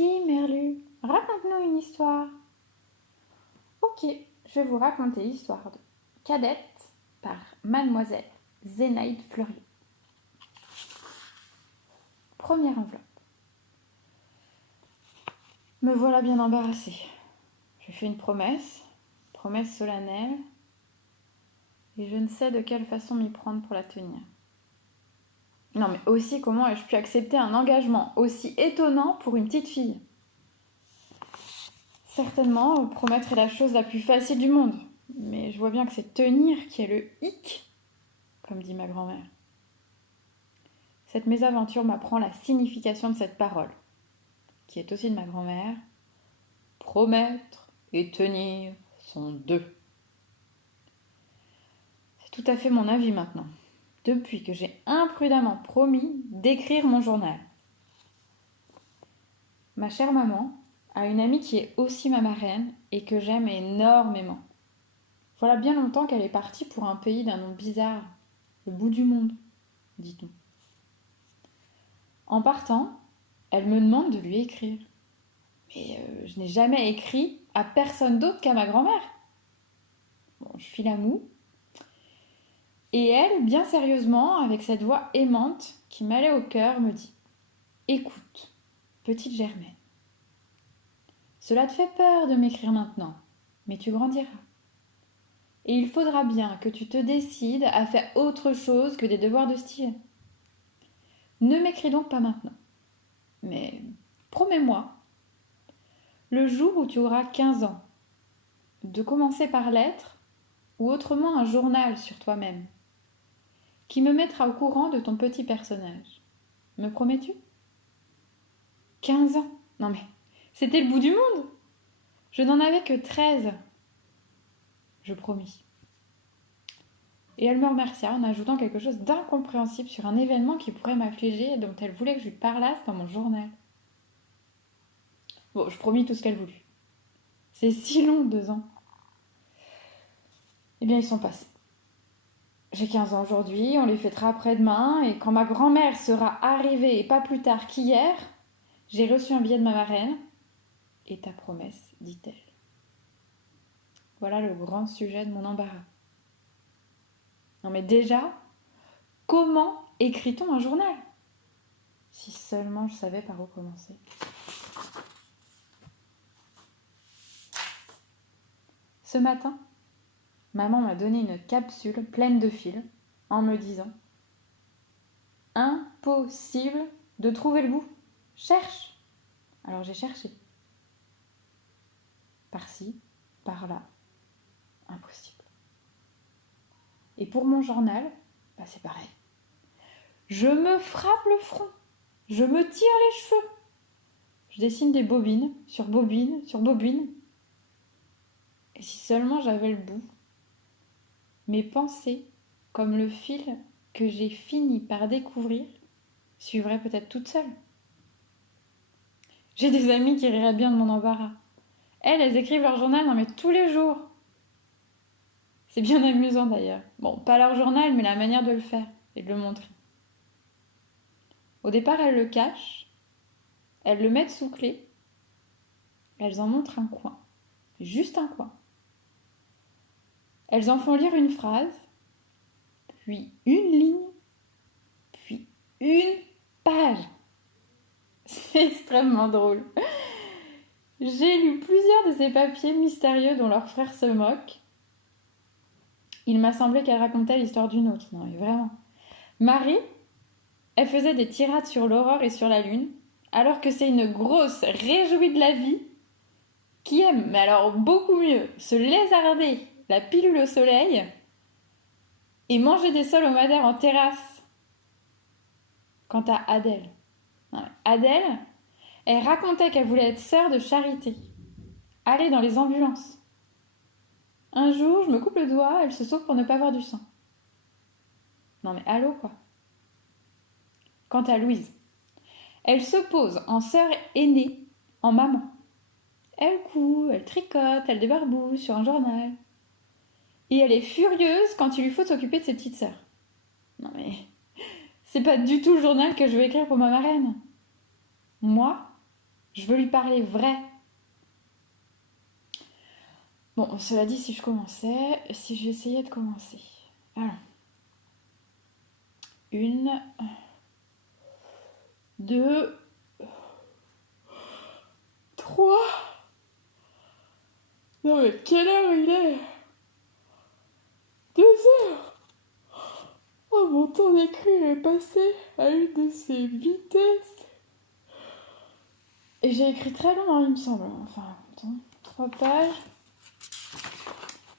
Dis, Merlu, raconte-nous une histoire. Ok, je vais vous raconter l'histoire de Cadette par Mademoiselle Zénaïde Fleuriot. Première enveloppe. Me voilà bien embarrassée. J'ai fait une promesse solennelle, et je ne sais de quelle façon m'y prendre pour la tenir. Non mais aussi, comment ai-je pu accepter un engagement aussi étonnant pour une petite fille ? Certainement, promettre est la chose la plus facile du monde, mais je vois bien que c'est tenir qui est le hic, comme dit ma grand-mère. Cette mésaventure m'apprend la signification de cette parole, qui est aussi de ma grand-mère. Promettre et tenir sont deux. C'est tout à fait mon avis maintenant, depuis que j'ai imprudemment promis d'écrire mon journal. Ma chère maman a une amie qui est aussi ma marraine et que j'aime énormément. Voilà bien longtemps qu'elle est partie pour un pays d'un nom bizarre, le bout du monde, dit-on. En partant, elle me demande de lui écrire. Mais je n'ai jamais écrit à personne d'autre qu'à ma grand-mère. Bon, je file la moue. Et elle, bien sérieusement, avec cette voix aimante qui m'allait au cœur, me dit « Écoute, petite Germaine, cela te fait peur de m'écrire maintenant, mais tu grandiras. Et il faudra bien que tu te décides à faire autre chose que des devoirs de style. Ne m'écris donc pas maintenant, mais promets-moi, le jour où tu auras 15 ans, de commencer par lettre ou autrement un journal sur toi-même, qui me mettra au courant de ton petit personnage. Me promets-tu ? 15 ans ? Non mais, c'était le bout du monde ! Je n'en avais que 13. Je promis. Et elle me remercia en ajoutant quelque chose d'incompréhensible sur un événement qui pourrait m'affliger et dont elle voulait que je lui parlasse dans mon journal. Bon, je promis tout ce qu'elle voulut. C'est si long, 2 ans. Eh bien, ils sont passés. J'ai 15 ans aujourd'hui, on les fêtera après-demain, et quand ma grand-mère sera arrivée, et pas plus tard qu'hier, j'ai reçu un billet de ma marraine, et ta promesse, dit-elle. Voilà le grand sujet de mon embarras. Non mais déjà, comment écrit-on un journal ? Si seulement je savais par où commencer. Ce matin, maman m'a donné une capsule pleine de fils en me disant « Impossible de trouver le bout. Cherche !» Alors j'ai cherché. Par-ci, par-là. Impossible. Et pour mon journal, c'est pareil. Je me frappe le front. Je me tire les cheveux. Je dessine des bobines, sur bobines, sur bobines. Et si seulement j'avais le bout. Mes pensées, comme le fil que j'ai fini par découvrir, suivraient peut-être toutes seules. J'ai des amies qui riraient bien de mon embarras. Elles écrivent leur journal, non mais tous les jours. C'est bien amusant d'ailleurs. Bon, pas leur journal, mais la manière de le faire et de le montrer. Au départ, elles le cachent, elles le mettent sous clé, elles en montrent un coin, juste un coin. Elles en font lire une phrase, puis une ligne, puis une page. C'est extrêmement drôle. J'ai lu plusieurs de ces papiers mystérieux dont leurs frères se moquent. Il m'a semblé qu'elle racontait l'histoire d'une autre. Non mais vraiment. Marie, elle faisait des tirades sur l'aurore et sur la lune, alors que c'est une grosse réjouie de la vie qui aime, mais alors beaucoup mieux, se lézarder la pilule au soleil et manger des sols au madère en terrasse. Quant à Adèle, Adèle, elle racontait qu'elle voulait être sœur de charité, aller dans les ambulances. Un jour, je me coupe le doigt, elle se sauve pour ne pas voir du sang. Non mais allô quoi. Quant à Louise, elle se pose en sœur aînée, en maman. Elle coud, elle tricote, elle débarbouille sur un journal. Et elle est furieuse quand il lui faut s'occuper de ses petites sœurs. Non mais, c'est pas du tout le journal que je vais écrire pour ma marraine. Moi, Je veux lui parler vrai. Bon, cela dit, si j'essayais de commencer. Alors, 1, 2, 3. Non mais quelle heure il est? 2 heures. Oh, mon temps d'écrire est passé à une de ces vitesses. Et j'ai écrit très long, hein, il me semble. Enfin, attends, 3 pages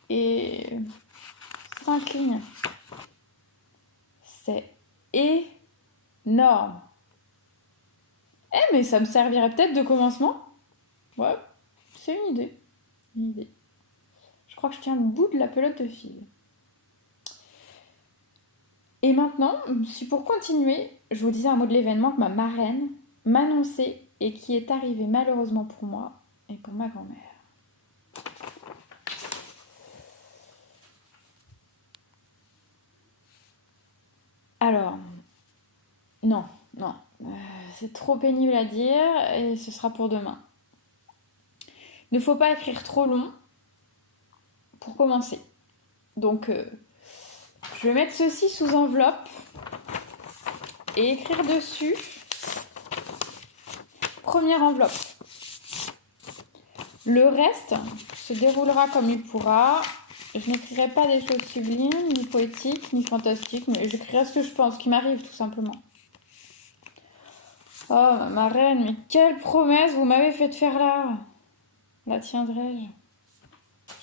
et 5 lignes. C'est énorme. Eh, mais ça me servirait peut-être de commencement. Ouais, c'est une idée. Une idée. Je crois que je tiens le bout de la pelote de fil. Et maintenant, si pour continuer, je vous disais un mot de l'événement que ma marraine m'annonçait et qui est arrivé malheureusement pour moi et pour ma grand-mère. Alors, non, non, c'est trop pénible à dire et ce sera pour demain. Il ne faut pas écrire trop long pour commencer. Donc, je vais mettre ceci sous enveloppe et écrire dessus. Première enveloppe. Le reste se déroulera comme il pourra. Je n'écrirai pas des choses sublimes, ni poétiques, ni fantastiques, mais j'écrirai ce que je pense, ce qui m'arrive tout simplement. Oh, ma reine, mais quelle promesse vous m'avez fait de faire là! La tiendrai-je?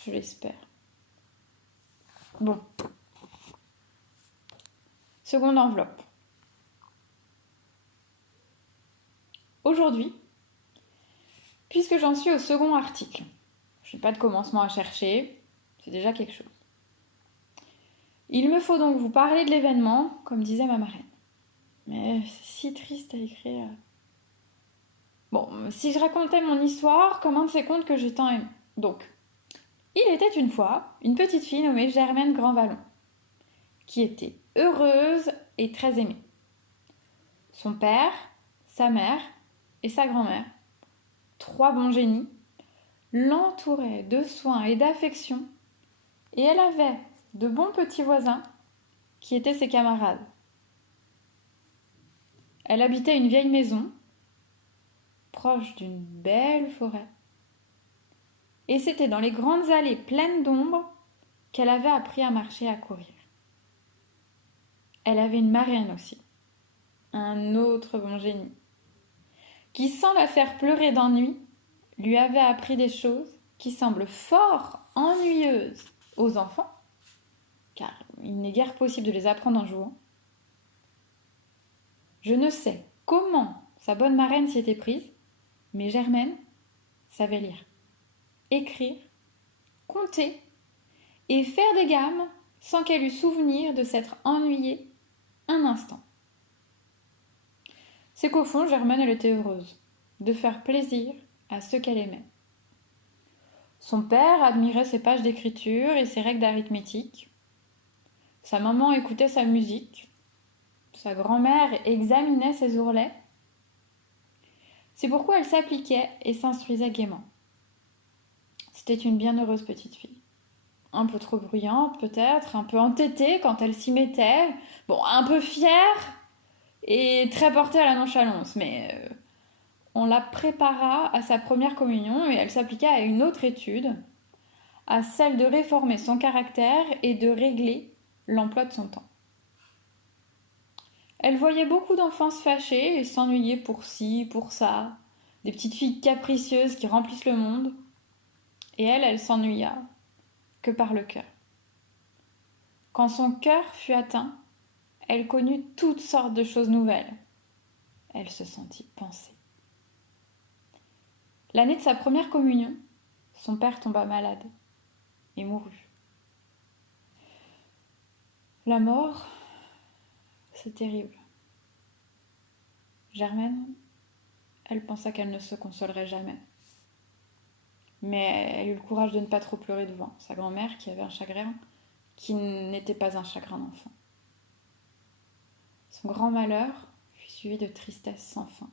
Je l'espère. Bon. Seconde enveloppe. Aujourd'hui, puisque j'en suis au second article, je n'ai pas de commencement à chercher, c'est déjà quelque chose. Il me faut donc vous parler de l'événement, comme disait ma marraine. Mais c'est si triste à écrire. Bon, si je racontais mon histoire comme un de ces contes que j'ai tant aimé. Donc, il était une fois une petite fille nommée Germaine Grandvallon, qui était heureuse et très aimée. Son père, sa mère et sa grand-mère, 3 bons génies, l'entouraient de soins et d'affection, et elle avait de bons petits voisins qui étaient ses camarades. Elle habitait une vieille maison, proche d'une belle forêt. Et c'était dans les grandes allées pleines d'ombre qu'elle avait appris à marcher et à courir. Elle avait une marraine aussi, un autre bon génie, qui sans la faire pleurer d'ennui, lui avait appris des choses qui semblent fort ennuyeuses aux enfants, car il n'est guère possible de les apprendre en jouant. Je ne sais comment sa bonne marraine s'y était prise, mais Germaine savait lire, écrire, compter et faire des gammes sans qu'elle eût souvenir de s'être ennuyée un instant. C'est qu'au fond, Germaine, elle était heureuse de faire plaisir à ceux qu'elle aimait. Son père admirait ses pages d'écriture et ses règles d'arithmétique. Sa maman écoutait sa musique. Sa grand-mère examinait ses ourlets. C'est pourquoi elle s'appliquait et s'instruisait gaiement. C'était une bienheureuse petite fille. Un peu trop bruyante peut-être, un peu entêtée quand elle s'y mettait, bon, un peu fière et très portée à la nonchalance, mais on la prépara à sa première communion et elle s'appliqua à une autre étude, à celle de réformer son caractère et de régler l'emploi de son temps. Elle voyait beaucoup d'enfants se fâcher et s'ennuyer pour ci, pour ça, des petites filles capricieuses qui remplissent le monde, et elle s'ennuya que par le cœur. Quand son cœur fut atteint, elle connut toutes sortes de choses nouvelles. Elle se sentit penser. L'année de sa première communion, son père tomba malade et mourut. La mort, c'est terrible. Germaine, elle pensa qu'elle ne se consolerait jamais. Mais elle eut le courage de ne pas trop pleurer devant sa grand-mère qui avait un chagrin qui n'était pas un chagrin d'enfant. Son grand malheur fut suivi de tristesse sans fin.